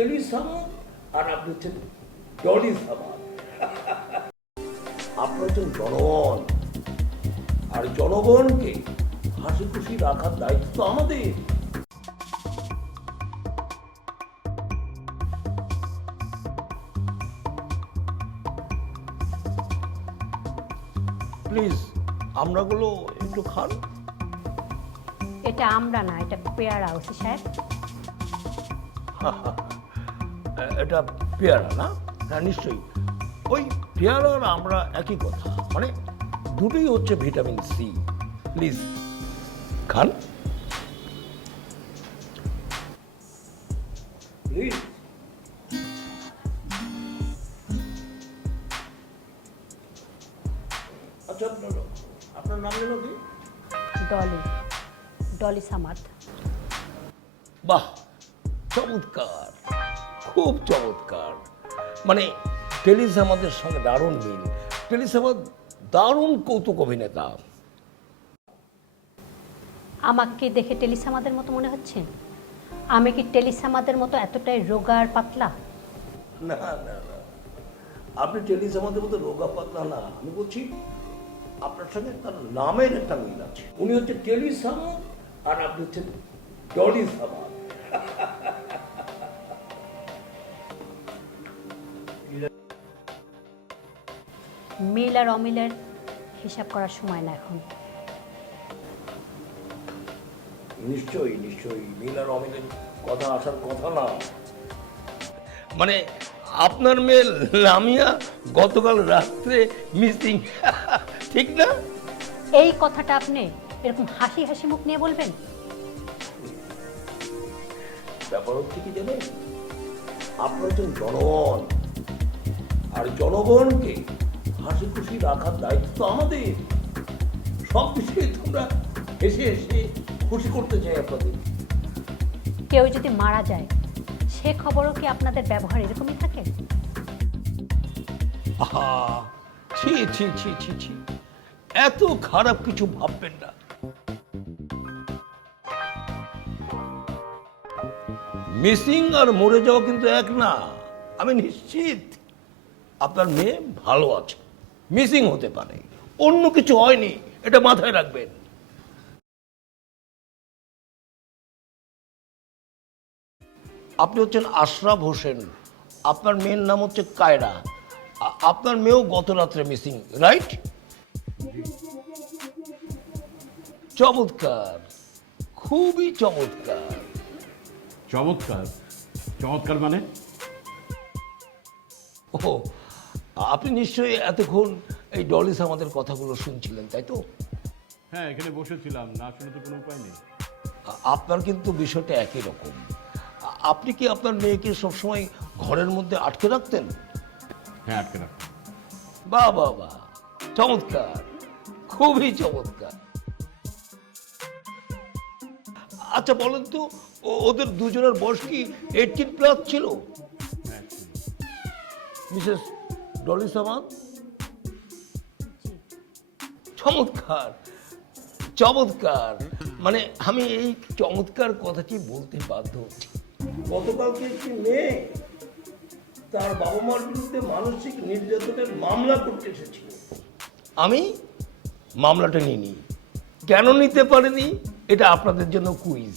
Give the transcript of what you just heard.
Tele Samad আর আপনি হচ্ছেন ডলি সামাদ। আপনার হচ্ছেন জনগণ, আর জনগণকে হাসি খুশি রাখার দায়িত্ব তো আমাদের। প্লিজ আমরাগুলো একটু খান। এটা আমরা না, এটা পেয়ারা ওসি সাহেব। এটা পেয়ারা না? হ্যাঁ নিশ্চয়ই, ওই পেয়ারা আর আমরা একই কথা, মানে দুটোই হচ্ছে ভিটামিন সি। প্লিজ খান প্লিজ। আচ্ছা আপনার নাম হলো কি? ডলি, ডলি সামাদ। বাহ, চমৎকার, খুব চমৎকার। মানে টেলি সামাদের সঙ্গে দারুণ মিল। টেলি সামাদ দারুণ কৌতুক অভিনেতা। আমাকে দেখে টেলি সামাদের মতো মনে হচ্ছে? আমি কি টেলি সামাদের মতো এতটাই রোগা আর পাতলা? না না না, আপনি টেলি সামাদের মতো রোগা পাতলা না। আমি বলছি আপনার সঙ্গে তার নামের একটা মিল আছে। উনি হচ্ছে টেলি সামাদ আর আপনি হচ্ছেন ডলি সামাদ। মিল আর অমিলের হিসাব করার সময় না এখন। নিশ্চয়ই নিশ্চয়ই, মিল আর অমিলের কথা আসার কথা না। মানে আপনার মেয়ে লামিয়া গতকাল রাত্রে মিসিং, ঠিক না? এই কথাটা আপনি এরকম হাসি হাসি মুখ নিয়ে বলবেন? ব্যাপার হচ্ছে কি জানেন, আপনার হচ্ছেন জনগণ, আর জনগণকে হাসি খুশি রাখার দায়িত্ব তো আমাদের। সব বিষয়ে তোমরা হেসে হেসে খুশি করতে চাই আপনাদের। কেউ যদি মারা যায় সে খবরও কি আপনাদের ব্যবহার এরকমই থাকে? আহা, ছি ছি ছি ছি ছি, এত খারাপ কিছু ভাববেন না। মিসিং আর মরে যাওয়া কিন্তু এক না। আমি নিশ্চিত আপনার মেয়ে ভালো আছে। মিসিং হতে পারে, অন্য কিছু হয়নি, এটা মাথায় রাখবেন। আপনি হচ্ছেন আশরাফ হোসেন, আপনার মেয়ের নাম হচ্ছে কায়রা। আপনার মেয়েও গত রাত্রে মিসিং, রাইট? চমৎকার, খুবই চমৎকার। চমৎকার? চমৎকার মানে? ও, আপনি নিশ্চয়ই এতক্ষণ এই ডলিস আমাদের কথাগুলো শুনছিলেন, তাই তো? হ্যাঁ, এখানে বসেছিলাম, না শুনে তো কোনো উপায় নেই। আপনার কিন্তু বিষয়টা একই রকম। আপনি কি আপনার মেয়েকে সবসময় ঘরের মধ্যে আটকে রাখতেন? হ্যাঁ, আটকে রাখো। বাহ বাহ বাহ, চমৎকার, খুবই চমৎকার। আচ্ছা বলেন তো, ওদের দুজনের বয়স কি 18+ ছিল? হ্যাঁ, ছিল। মিসেস ডলি সামাদ? চমৎকার চমৎকার, মানে আমি এই চমৎকার কথাটি বলতে বাধ্য হচ্ছি। গতকালকে একটি মেয়ে তার বাবা মার বিরুদ্ধে মানসিক নির্যাতনের মামলা করতে এসেছিল। আমি মামলাটা নিইনি। কেন নিতে পারিনি এটা আপনাদের জন্য কুইজ।